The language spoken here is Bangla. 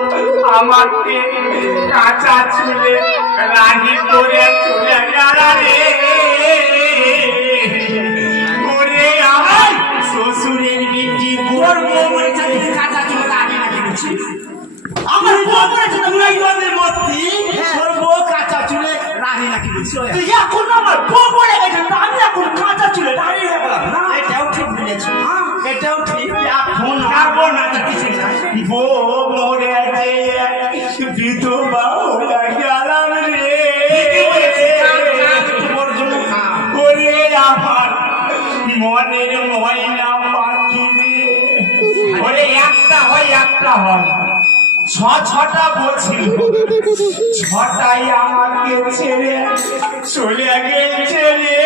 আমাকে কাঁচা চুলে রাগি করে চলে গেল রে। ওরে আমার শ্বশুরের বিটি তোর বউ বলেছে তুই কাঁচা চুলে রাগি নাকি বুঝছিস? আমার বউ বলেছে তুই এইভাবে মরতি, তোর বউ কাঁচা চুলে রাগি নাকি বুঝছিস? তুই এখন আমার বউ বলে গেছে তো আমি এখন কাঁচা চুলে রাগি হয়ে গেলাম না? এটাও ঠিক বলেছিস, এটাও ঠিক। এখন যাবো না তো কিছু না, বউ মরেছে বিধবা হয়ে গেলাম রে। ওরে আমার মনের ময়না পাখি রে। ওরে একটা হয় ছটা বলছিল, ছটাই আমাকে ছেড়ে চলে গেছে রে।